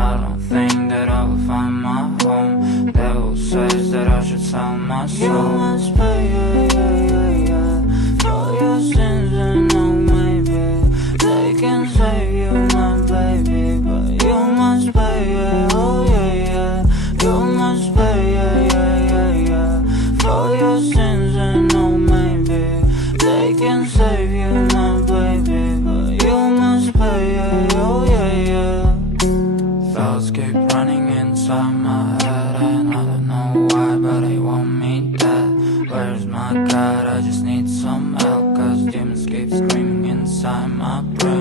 I don't think that I will find my home. Devil says that I should sell my soul. You must pay, for your sins, and oh maybe they can save you, my baby, but you must pay, oh yeah. You must pay, for your sins, and oh maybe they can save you, my baby, but you must pay, oh yeah. Thoughts keep running inside my head, and I don't know why, but they want me dead. Where's my God? I just need some help, cause demons keep screaming inside my brain.